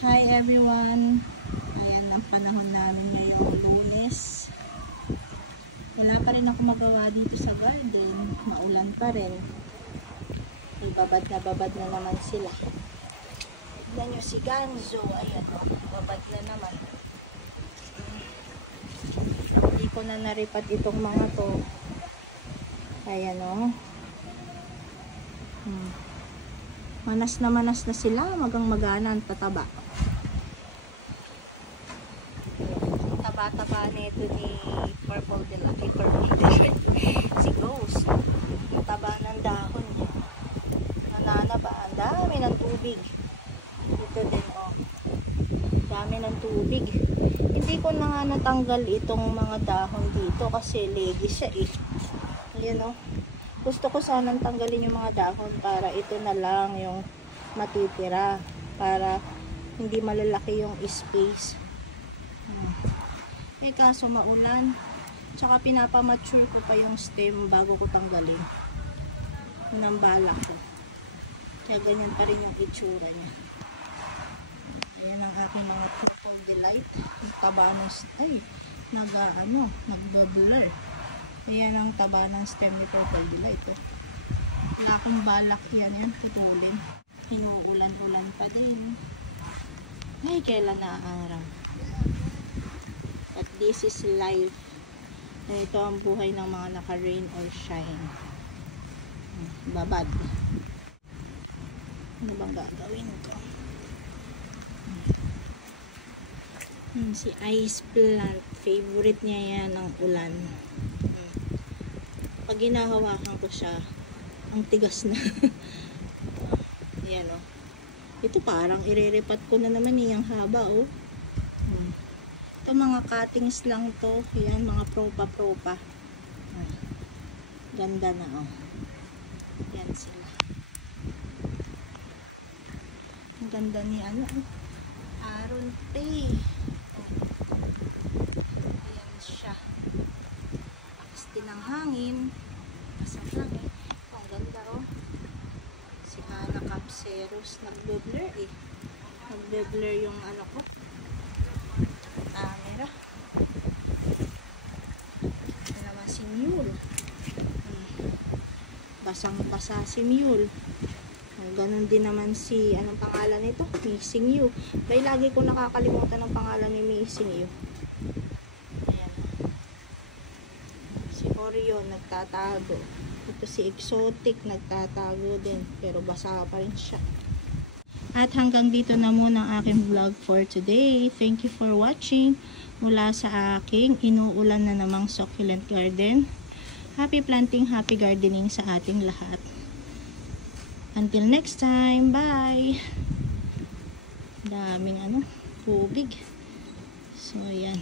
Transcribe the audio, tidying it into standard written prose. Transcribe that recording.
Hi everyone! Ayan ang panahon namin ngayong Lunes. Wala pa rin ako magawa dito sa garden. Maulan pa rin. Babad na naman sila. Tignan nyo si Ganzo. Ayan o. Babad na naman. Hindi ko na naripat itong mga to. Ayan o. Manas na sila. Magang magana ang tataba. Taba-taba nito ni Purple Delight. Si Ghost. Yung taba ng dahon niya. Nananaba. Ang dami ng tubig. Ito din oh. Dami ng tubig. Hindi ko na nga natanggal itong mga dahon dito kasi legi siya eh. Ayan oh. Gusto ko sanang tanggalin yung mga dahon para ito na lang yung matitira. Para hindi malalaki yung space. Eh kaso maulan. Tsaka pinapamature ko pa yung stem bago ko tanggalin. Yun ang balak ko. Kaya ganyan pa rin yung itsura niya. Ayan ang aking mga Purple Delight. Taba ng nag-blur. Ayan ang taba ng stem ni Purple Delight. Wala akong balak yan putulin. Inuulan-ulan pa din. Ay, kailan na ang araw. But this is life. Ito ang buhay ng mga naka-rain or shine. Babad. Ano bang gagawin ko? Si ice plant. Favorite niya yan ang ulan. Pag ginahawakan ko siya, ang tigas na. Yan o. Ito parang ireripat ko na naman yung haba o. Ito mga cuttings lang to. Yan, mga propa. Ganda na oh. Yan sila. Ang ganda ni Aaron Tay. Ayan siya. Akas din ang hangin. Pasang lang eh. Ang ganda oh. Si Hana Capceros. Nag-blur eh. Nag-blur yung ko. Camera. Ito naman si Mule. Basang-basa si Mule. Ganon din naman si, anong pangalan nito? Missing You. Dahil lagi ko nakakalimutan ng pangalan ni Missing You. Ayan. Si Orion, nagtatago. Ito si Exotic, nagtatago din. Pero basa pa rin siya. At hanggang dito na muna ang aking vlog for today. Thank you for watching. Mula sa aking inuulan na namang succulent garden. Happy planting, happy gardening sa ating lahat. Until next time, bye! Daming tubig. So, yan.